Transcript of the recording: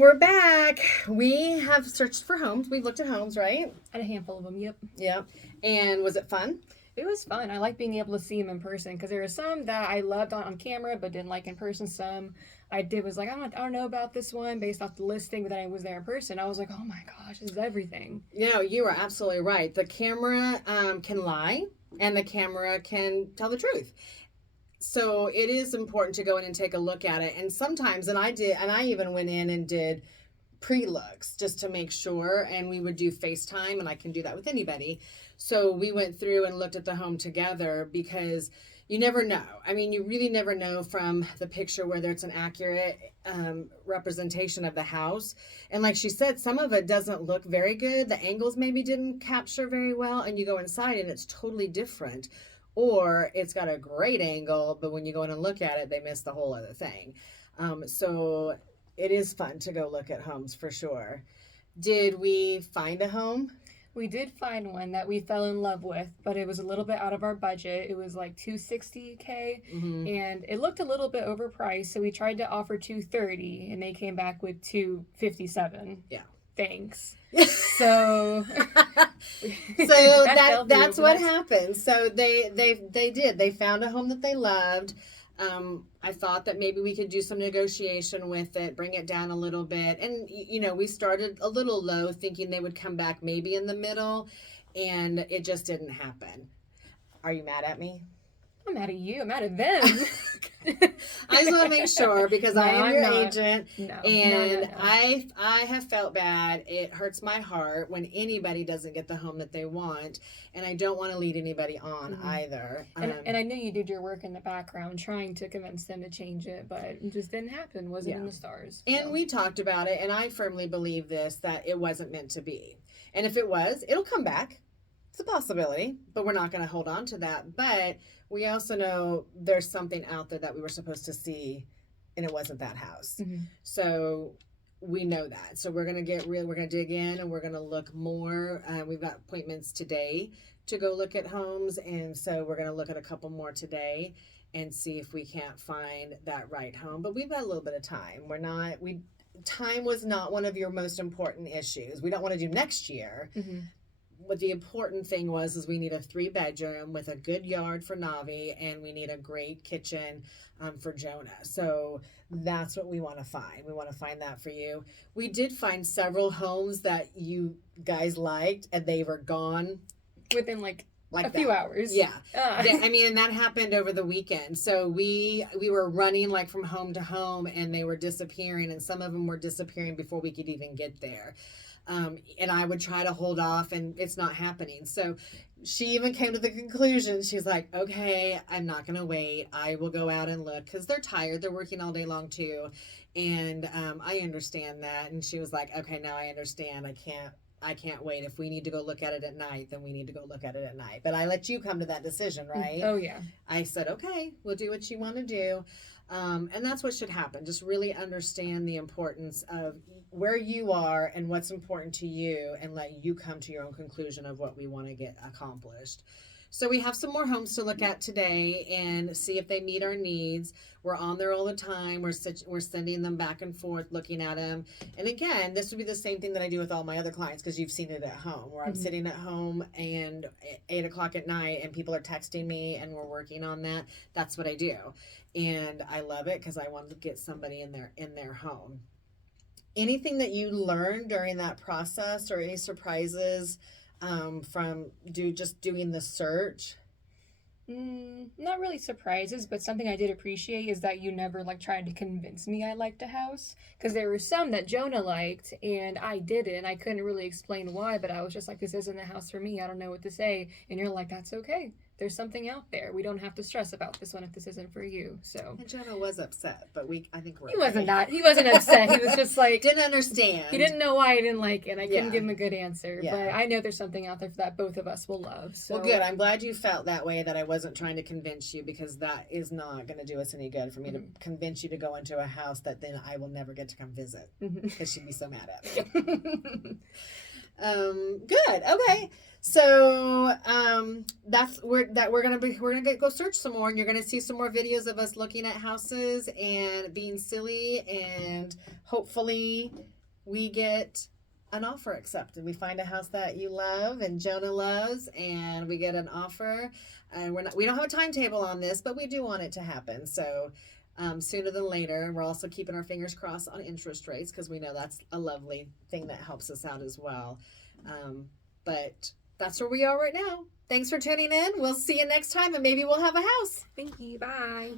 we're back. We have searched for homes. We've looked at homes, right? Had a handful of them, yep. Yep. And was it fun? It was fun. I like being able to see them in person because there were some that I loved on camera but didn't like in person. Some I did was like, I don't know about this one based off the listing, but then I was there in person. I was like, oh my gosh, this is everything. No, you are absolutely right. The camera can lie and the camera can tell the truth. So it is important to go in and take a look at it. And sometimes, and I even went in and did pre-looks just to make sure, and we would do FaceTime, and I can do that with anybody. So we went through and looked at the home together because you never know. I mean, you really never know from the picture whether it's an accurate representation of the house. And like she said, some of it doesn't look very good. The angles maybe didn't capture very well, and you go inside and it's totally different. Or it's got a great angle, but when you go in and look at it, they miss the whole other thing. So it is fun to go look at homes for sure. Did we find a home? We did find one that we fell in love with, but it was a little bit out of our budget. It was like $260K, and it looked a little bit overpriced. So we tried to offer $230, and they came back with $257. Yeah. Thanks. So that's what happened. So they found a home that they loved. I thought that maybe we could do some negotiation with it, bring it down a little bit. And, we started a little low thinking they would come back maybe in the middle, and it just didn't happen. Are you mad at me? I'm mad at you. I'm mad at them. I just want to make sure because I am your agent, and No. I have felt bad. It hurts my heart when anybody doesn't get the home that they want, and I don't want to lead anybody on either. And I know you did your work in the background trying to convince them to change it, but it just didn't happen. Wasn't in the stars. And we talked about it, and I firmly believe that it wasn't meant to be. And if it was, it'll come back. It's a possibility, but we're not going to hold on to that. But we also know there's something out there that we were supposed to see, and it wasn't that house. So we know that. So we're going to we're going to dig in, and we're going to look more. We've got appointments today to go look at homes, and so we're going to look at a couple more today and see if we can't find that right home. But we've got a little bit of time. Time was not one of your most important issues. We don't want to do next year. What the important thing is we need a 3-bedroom with a good yard for Navi, and we need a great kitchen for Jonah. So that's what we want to find. We want to find that for you. We did find several homes that you guys liked, and they were gone within like a few hours. Yeah. And that happened over the weekend. So we were running like from home to home, and they were disappearing, and some of them were disappearing before we could even get there. And I would try to hold off, and it's not happening. So she even came to the conclusion. She's like, okay, I'm not going to wait. I will go out and look, because they're tired. They're working all day long too. And I understand that. And she was like, okay, now I understand. I can't wait. If we need to go look at it at night, then we need to go look at it at night. But I let you come to that decision, right? Oh, yeah. I said, okay, we'll do what you want to do. And that's what should happen. Just really understand the importance of where you are and what's important to you, and let you come to your own conclusion of what we want to get accomplished. So we have some more homes to look at today and see if they meet our needs. We're on there all the time. We're sending them back and forth, looking at them. And again, this would be the same thing that I do with all my other clients, because you've seen it at home, where I'm sitting at home and at 8 o'clock at night, and people are texting me, and we're working on that. That's what I do. And I love it because I want to get somebody in their home. Anything that you learned during that process, or any surprises from doing the search? Not really surprises, but something I did appreciate is that you never tried to convince me I liked a house, because there were some that Jonah liked and I didn't. I couldn't really explain why, but I was just like, this isn't the house for me. I don't know what to say. And you're like, that's okay. There's something out there. We don't have to stress about this one if this isn't for you. So. And Jonah was upset, but I think we're. He wasn't upset. He was just like didn't understand. He didn't know why I didn't like it. I couldn't give him a good answer. Yeah. But I know there's something out there that both of us will love. So. Well, good. I'm glad you felt that way. That I wasn't trying to convince you, because that is not going to do us any good for me to convince you to go into a house that then I will never get to come visit, because she'd be so mad at me. Good. Okay. So we're gonna go search some more, and you're gonna see some more videos of us looking at houses and being silly, and hopefully we get an offer accepted. We find a house that you love and Jonah loves, and we get an offer. And we don't have a timetable on this, but we do want it to happen. So sooner than later. We're also keeping our fingers crossed on interest rates because we know that's a lovely thing that helps us out as well. But that's where we are right now. Thanks for tuning in. We'll see you next time, and maybe we'll have a house. Thank you. Bye.